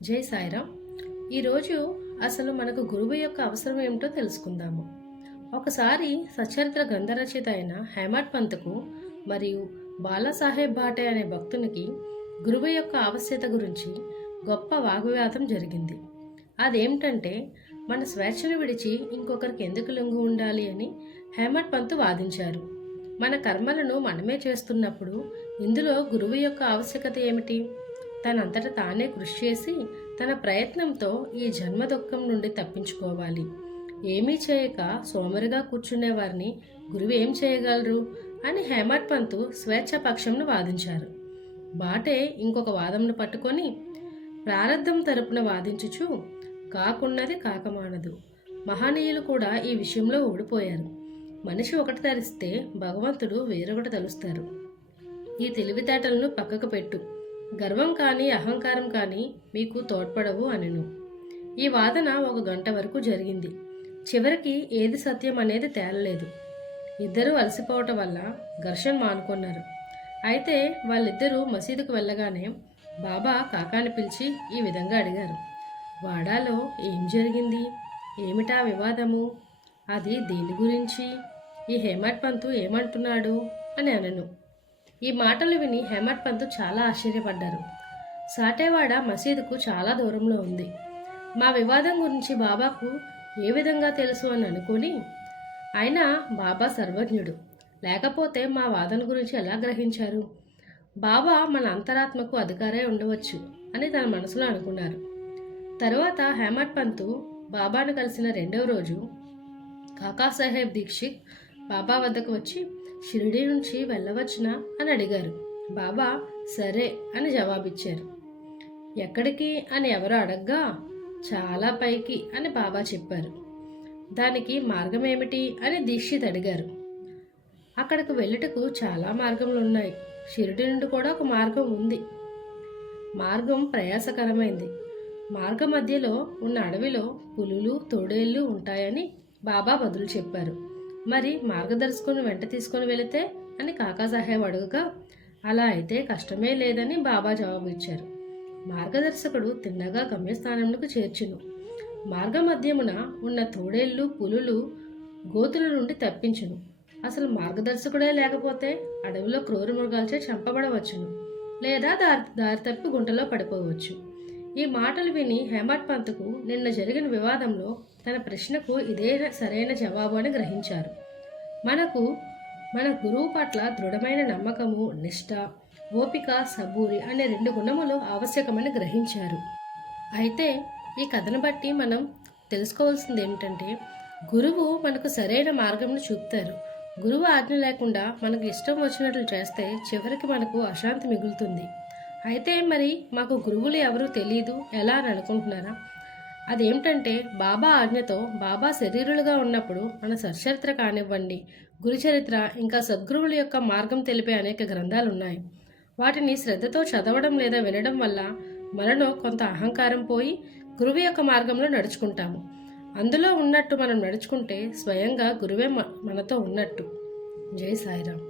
జై సాయిరామ్. ఈరోజు అసలు మనకు గురువు యొక్క అవసరం ఏమిటో తెలుసుకుందాము. ఒకసారి సచరిత్ర గ్రంథ రచయిత అయిన హేమట్ పంత్కు మరియు బాలాసాహెబ్ భాటే అనే భక్తునికి గురువు యొక్క ఆవశ్యకత గురించి గొప్ప వాగ్వివాదం జరిగింది. అదేమిటంటే, మన స్వేచ్ఛను విడిచి ఇంకొకరికి ఎందుకు లొంగి ఉండాలి అని హేమట్ పంత్ వాదించారు. మన కర్మలను మనమే చేస్తున్నప్పుడు ఇందులో గురువు యొక్క ఆవశ్యకత ఏమిటి? తనంతట తానే కృషి చేసి తన ప్రయత్నంతో ఈ జన్మ దుఃఖం నుండి తప్పించుకోవాలి. ఏమీ చేయక సోమరిగా కూర్చునే వారిని గురువు ఏం చేయగలరు అని హేమట్ పంత్ స్వేచ్ఛపక్షంను వాదించారు. బాటే ఇంకొక వాదంను పట్టుకొని ప్రారబ్ధం తరపున వాదించుచు కాకున్నది కాకమానదు. మహనీయులు కూడా ఈ విషయంలో ఓడిపోయారు. మనిషి ఒకటి తరిస్తే భగవంతుడు వేరొకటి తలుస్తారు. ఈ తెలివితేటలను పక్కకు పెట్టు, గర్వం కానీ అహంకారం కానీ మీకు తోడ్పడవు అనెను. ఈ వాదన 1 గంట వరకు జరిగింది. చివరికి ఏది సత్యం అనేది తేలలేదు. ఇద్దరూ అలసిపోవటం వల్ల ఘర్షణ మానుకున్నారు. అయితే వాళ్ళిద్దరూ మసీదుకు వెళ్ళగానే బాబా కాకాని పిలిచి ఈ విధంగా అడిగారు, వాడాలో ఏం జరిగింది? ఏమిటా వివాదము? అది దేని గురించి? ఈ హేమట్ పంత్ ఏమంటున్నాడు అని అనను. ఈ మాటలు విని హేమట్ పంత్ చాలా ఆశ్చర్యపడ్డారు. సాటేవాడ మసీదుకు చాలా దూరంలో ఉంది. మా వివాదం గురించి బాబాకు ఏ విధంగా తెలుసు అని అనుకుని, ఆయన బాబా సర్వజ్ఞుడు, లేకపోతే మా వాదన గురించి ఎలా గ్రహించారు? బాబా మన అంతరాత్మకు అధికారే ఉండవచ్చు అని తన మనసులో అనుకున్నారు. తరువాత హేమట్ పంత్ బాబాను కలిసిన 2వ రోజు కాకాసాహెబ్ దీక్షిత్ బాబా వద్దకు వచ్చి షిరిడీ నుంచి వెళ్ళవచ్చునా అని అడిగారు. బాబా సరే అని జవాబిచ్చారు. ఎక్కడికి అని ఎవరో అడగ్గా చాలా పైకి అని బాబా చెప్పారు. దానికి మార్గం ఏమిటి అని దీక్షిత్ అడిగారు. అక్కడికి వెళ్ళుటకు చాలా మార్గములు ఉన్నాయి. షిరిడీ నుండి కూడా ఒక మార్గం ఉంది. మార్గం ప్రయాసకరమైంది. మార్గ మధ్యలో ఉన్న అడవిలో పులులు తోడేళ్లు ఉంటాయని బాబా బదులు చెప్పారు. మరి మార్గదర్శకుని వెంట తీసుకొని వెళితే అని కాకాసాహెబ్ అడుగుగా, అలా అయితే కష్టమే లేదని బాబా జవాబు ఇచ్చారు. మార్గదర్శకుడు తిన్నగా గమ్యస్థానంకు చేర్చును. మార్గ మధ్యమున ఉన్న తోడేళ్లు పులులు గోతుల నుండి తప్పించును. అసలు మార్గదర్శకుడే లేకపోతే అడవిలో క్రూర మృగాలచే చంపబడవచ్చును, లేదా దారి తప్పి గుంటలో పడిపోవచ్చు. ఈ మాటలు విని హేమట్ పంత్కు నిన్న జరిగిన వివాదంలో తన ప్రశ్నకు ఇదే సరైన జవాబు అని గ్రహించారు. మన గురువు పట్ల దృఢమైన నమ్మకము, నిష్ఠ, ఓపిక, సబూరి అనే 2 గుణములు ఆవశ్యకమని గ్రహించారు. అయితే ఈ కథను బట్టి మనం తెలుసుకోవాల్సింది ఏమిటంటే, గురువు మనకు సరైన మార్గంను చూపుతారు. గురువు ఆజ్ఞ లేకుండా మనకు ఇష్టం వచ్చినట్లు చేస్తే చివరికి మనకు అశాంతి మిగులుతుంది. అయితే మరి మాకు గురువులు ఎవరూ తెలియదు ఎలా అని అనుకుంటున్నారా? అదేమిటంటే, బాబా ఆజ్ఞతో బాబా శరీరులుగా ఉన్నప్పుడు మన సచ్చరిత్ర కానివ్వండి, గురుచరిత్ర, ఇంకా సద్గురువుల యొక్క మార్గం తెలిపే అనేక గ్రంథాలు ఉన్నాయి. వాటిని శ్రద్ధతో చదవడం లేదా వినడం వల్ల మనలో కొంత అహంకారం పోయి గురువు యొక్క మార్గంలో నడుచుకుంటాము. అందులో ఉన్నట్టు మనం నడుచుకుంటే స్వయంగా గురువే మనతో ఉన్నట్టు. జై సాయిరామ్.